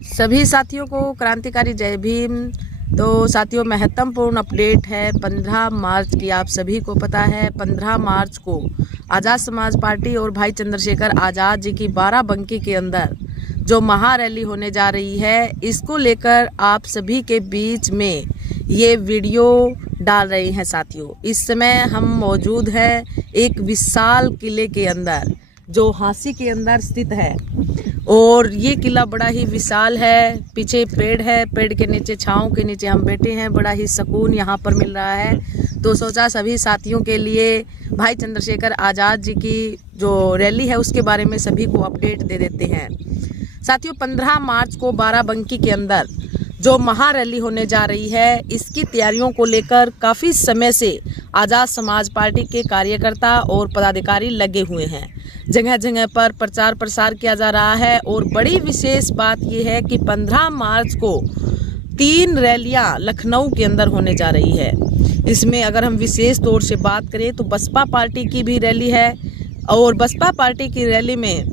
सभी साथियों को क्रांतिकारी जय भीम। तो साथियों, महत्वपूर्ण अपडेट है 15 मार्च की। आप सभी को पता है 15 मार्च को आज़ाद समाज पार्टी और भाई चंद्रशेखर आज़ाद जी की बाराबंकी के अंदर जो महारैली होने जा रही है, इसको लेकर आप सभी के बीच में ये वीडियो डाल रहे हैं। साथियों, इस समय हम मौजूद हैं एक विशाल किले के अंदर जो हांसी के अंदर स्थित है, और ये किला बड़ा ही विशाल है। पीछे पेड़ है, पेड़ के नीचे छांव के नीचे हम बैठे हैं, बड़ा ही सुकून यहाँ पर मिल रहा है। तो सोचा सभी साथियों के लिए भाई चंद्रशेखर आज़ाद जी की जो रैली है उसके बारे में सभी को अपडेट दे देते हैं। साथियों, 15 मार्च को बाराबंकी के अंदर जो महारैली होने जा रही है, इसकी तैयारियों को लेकर काफ़ी समय से आज़ाद समाज पार्टी के कार्यकर्ता और पदाधिकारी लगे हुए हैं। जगह जगह पर प्रचार प्रसार किया जा रहा है, और बड़ी विशेष बात यह है कि 15 मार्च को 3 रैलियां लखनऊ के अंदर होने जा रही है। इसमें अगर हम विशेष तौर से बात करें तो बसपा पार्टी की भी रैली है, और बसपा पार्टी की रैली में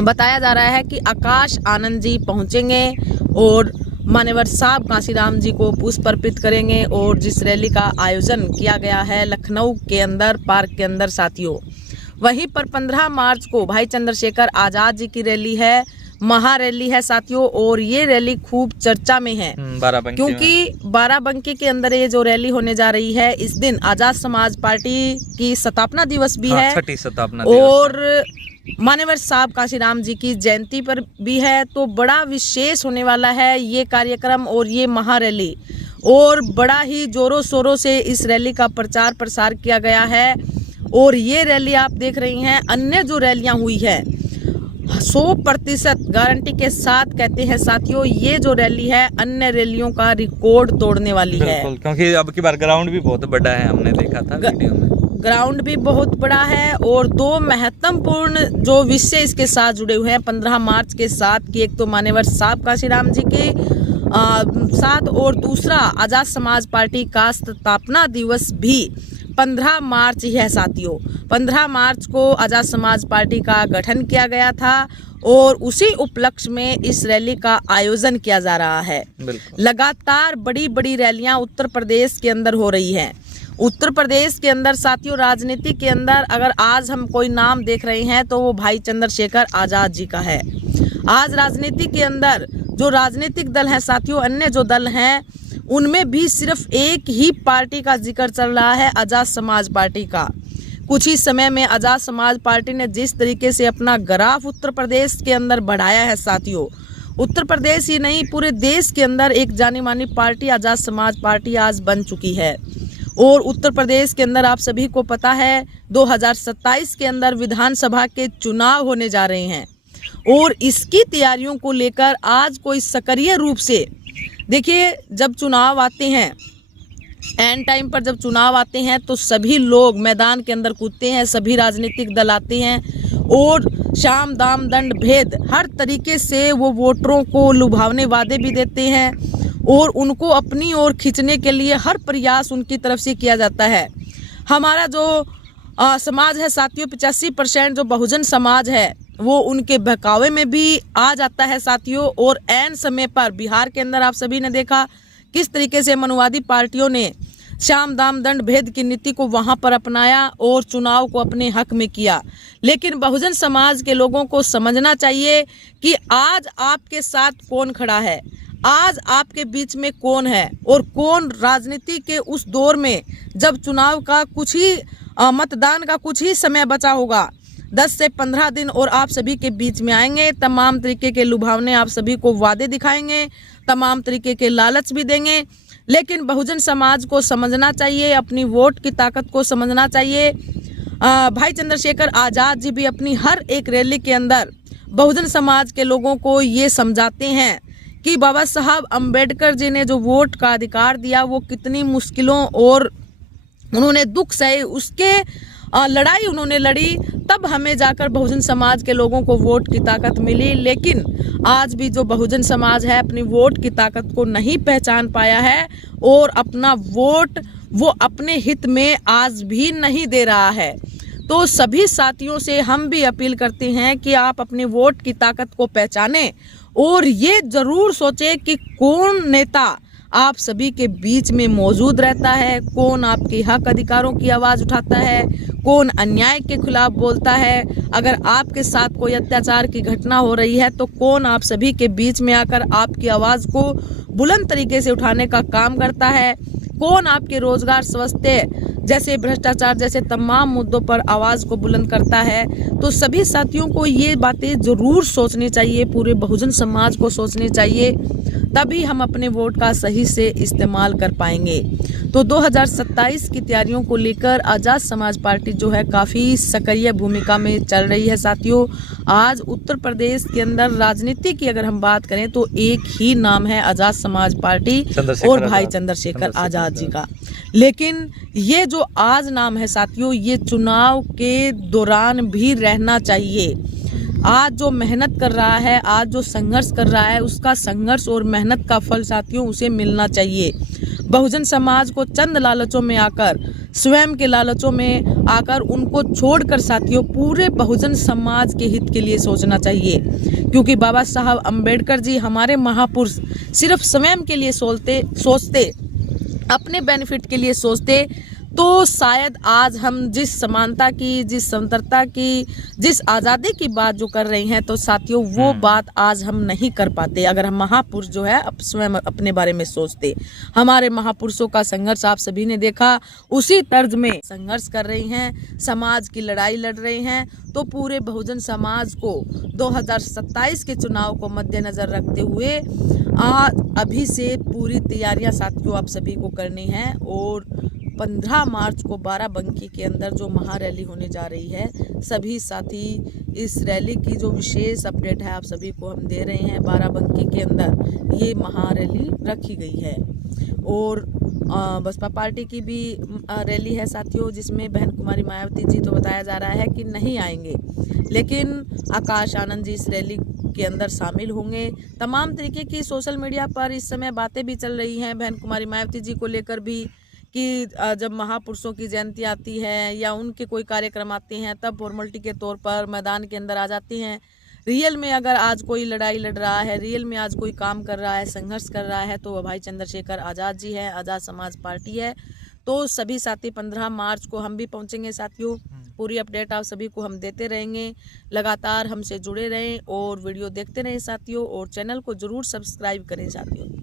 बताया जा रहा है कि आकाश आनंद जी पहुंचेंगे और मान्यवर साहब कांशीराम जी को पुष्प अर्पित करेंगे। और जिस रैली का आयोजन किया गया है लखनऊ के अंदर पार्क के अंदर साथियों, वहीं पर 15 मार्च को भाई चंद्रशेखर आज़ाद जी की रैली है, महारैली है साथियों। और ये रैली खूब चर्चा में है क्योंकि बाराबंकी के अंदर ये जो रैली होने जा रही है, इस दिन आज़ाद समाज पार्टी की स्थापना दिवस भी है, छठी स्थापना दिवस और मान्यवर साहब कांशीराम जी की जयंती पर भी है। तो बड़ा विशेष होने वाला है ये कार्यक्रम और ये महारैली, और बड़ा ही जोरों शोरों से इस रैली का प्रचार प्रसार किया गया है। और ये रैली आप देख रही हैं, अन्य जो रैलियां हुई है 100% गारंटी के साथ कहते हैं साथियों, ये जो रैली है अन्य रैलियों का रिकॉर्ड तोड़ने वाली है। क्योंकि अब की बार ग्राउंड भी बहुत बड़ा है, हमने देखा था वीडियो में। ग्राउंड भी बहुत बड़ा है, और 2 महत्वपूर्ण जो विषय इसके साथ जुड़े हुए हैं 15 मार्च के साथ, कि एक तो मान्यवर साहब कांशीराम जी के साथ, और दूसरा आज़ाद समाज पार्टी का स्थापना दिवस भी 15 मार्च ही है साथियों। 15 मार्च को आज़ाद समाज पार्टी का गठन किया गया था, और उसी उपलक्ष्य में इस रैली का आयोजन किया जा रहा है। लगातार बड़ी बड़ी रैलियां उत्तर प्रदेश के अंदर हो रही हैं। उत्तर प्रदेश के अंदर साथियों, राजनीति के अंदर अगर आज हम कोई नाम देख रहे हैं तो वो भाई चंद्रशेखर आज़ाद जी का है। आज राजनीति के अंदर जो राजनीतिक दल है साथियों, अन्य जो दल हैं उनमें भी सिर्फ एक ही पार्टी का जिक्र चल रहा है, आज़ाद समाज पार्टी का। कुछ ही समय में आज़ाद समाज पार्टी ने जिस तरीके से अपना ग्राफ उत्तर प्रदेश के अंदर बढ़ाया है साथियों, उत्तर प्रदेश ही नहीं पूरे देश के अंदर एक जानी मानी पार्टी आज़ाद समाज पार्टी आज बन चुकी है। और उत्तर प्रदेश के अंदर आप सभी को पता है 2027 के अंदर विधानसभा के चुनाव होने जा रहे हैं, और इसकी तैयारियों को लेकर आज कोई सक्रिय रूप से देखिए, जब चुनाव आते हैं, एंड टाइम पर जब चुनाव आते हैं तो सभी लोग मैदान के अंदर कूदते हैं, सभी राजनीतिक दल आते हैं, और शाम दाम दंड भेद हर तरीके से वो वोटरों को लुभावने वादे भी देते हैं, और उनको अपनी ओर खींचने के लिए हर प्रयास उनकी तरफ से किया जाता है। हमारा जो समाज है साथियों, 85% जो बहुजन समाज है वो उनके बहकावे में भी आ जाता है साथियों। और ऐन समय पर बिहार के अंदर आप सभी ने देखा किस तरीके से मनुवादी पार्टियों ने शाम दाम दंड भेद की नीति को वहां पर अपनाया और चुनाव को अपने हक में किया। लेकिन बहुजन समाज के लोगों को समझना चाहिए कि आज आपके साथ कौन खड़ा है, आज आपके बीच में कौन है, और कौन राजनीति के उस दौर में जब चुनाव का कुछ ही मतदान का कुछ ही समय बचा होगा, 10 से 15 दिन, और आप सभी के बीच में आएंगे, तमाम तरीके के लुभावने आप सभी को वादे दिखाएंगे, तमाम तरीके के लालच भी देंगे। लेकिन बहुजन समाज को समझना चाहिए, अपनी वोट की ताकत को समझना चाहिए। भाई चंद्रशेखर आज़ाद जी भी अपनी हर एक रैली के अंदर बहुजन समाज के लोगों को ये समझाते हैं कि बाबा साहब अम्बेडकर जी ने जो वोट का अधिकार दिया वो कितनी मुश्किलों और उन्होंने दुख सहे, उसके लड़ाई उन्होंने लड़ी, तब हमें जाकर बहुजन समाज के लोगों को वोट की ताकत मिली। लेकिन आज भी जो बहुजन समाज है अपनी वोट की ताकत को नहीं पहचान पाया है, और अपना वोट वो अपने हित में आज भी नहीं दे रहा है। तो सभी साथियों से हम भी अपील करते हैं कि आप अपने वोट की ताकत को पहचानें और ये जरूर सोचे कि कौन नेता आप सभी के बीच में मौजूद रहता है, कौन आपके हक अधिकारों की आवाज़ उठाता है, कौन अन्याय के खिलाफ बोलता है। अगर आपके साथ कोई अत्याचार की घटना हो रही है तो कौन आप सभी के बीच में आकर आपकी आवाज़ को बुलंद तरीके से उठाने का काम करता है, कौन आपके रोजगार, स्वास्थ्य जैसे भ्रष्टाचार जैसे तमाम मुद्दों पर आवाज़ को बुलंद करता है। तो सभी साथियों को ये बातें ज़रूर सोचनी चाहिए, पूरे बहुजन समाज को सोचनी चाहिए, तभी हम अपने वोट का सही से इस्तेमाल कर पाएंगे। तो 2027 की तैयारियों को लेकर आज़ाद समाज पार्टी जो है काफ़ी सक्रिय भूमिका में चल रही है साथियों। आज उत्तर प्रदेश के अंदर राजनीति की अगर हम बात करें तो एक ही नाम है आज़ाद समाज पार्टी और भाई चंद्रशेखर आज़ाद जी का। लेकिन ये जो आज नाम है साथियों, ये चुनाव के दौरान भी रहना चाहिए। आज जो मेहनत कर रहा है, आज जो संघर्ष कर रहा है, उसका संघर्ष और मेहनत का फल साथियों उसे मिलना चाहिए। बहुजन समाज को चंद लालचों में आकर, स्वयं के लालचों में आकर उनको छोड़कर साथियों पूरे बहुजन समाज के हित के लिए सोचना चाहिए। क्योंकि बाबा साहब अम्बेडकर जी हमारे महापुरुष सिर्फ स्वयं के लिए सोचते, अपने बेनिफिट के लिए सोचते, तो शायद आज हम जिस समानता की, जिस स्वतंत्रता की, जिस आज़ादी की बात जो कर रहे हैं, तो साथियों वो बात आज हम नहीं कर पाते अगर हम महापुरुष जो है स्वयं अपने बारे में सोचते। हमारे महापुरुषों का संघर्ष आप सभी ने देखा, उसी तर्ज में संघर्ष कर रही हैं, समाज की लड़ाई लड़ रही हैं। तो पूरे बहुजन समाज को 2027 के चुनाव को मद्देनजर रखते हुए अभी से पूरी तैयारियां साथियों आप सभी को करनी है। और 15 मार्च को बाराबंकी के अंदर जो महारैली होने जा रही है, सभी साथी इस रैली की जो विशेष अपडेट है आप सभी को हम दे रहे हैं। बाराबंकी के अंदर ये महारैली रखी गई है और बसपा पार्टी की भी रैली है साथियों, जिसमें बहन कुमारी मायावती जी तो बताया जा रहा है कि नहीं आएंगे, लेकिन आकाश आनंद जी इस रैली के अंदर शामिल होंगे। तमाम तरीके की सोशल मीडिया पर इस समय बातें भी चल रही हैं बहन कुमारी मायावती जी को लेकर भी, कि जब महापुरुषों की जयंती आती है या उनके कोई कार्यक्रम आते हैं तब फॉर्मेलिटी के तौर पर मैदान के अंदर आ जाती हैं। रियल में अगर आज कोई लड़ाई लड़ रहा है, रियल में आज कोई काम कर रहा है, संघर्ष कर रहा है, तो वह भाई चंद्रशेखर आज़ाद जी है, आज़ाद समाज पार्टी है। तो सभी साथी 15 मार्च को हम भी पहुंचेंगे साथियों। पूरी अपडेट आप सभी को हम देते रहेंगे। लगातार हमसे जुड़े रहें और वीडियो देखते रहें साथियों, और चैनल को ज़रूर सब्सक्राइब करें साथियों।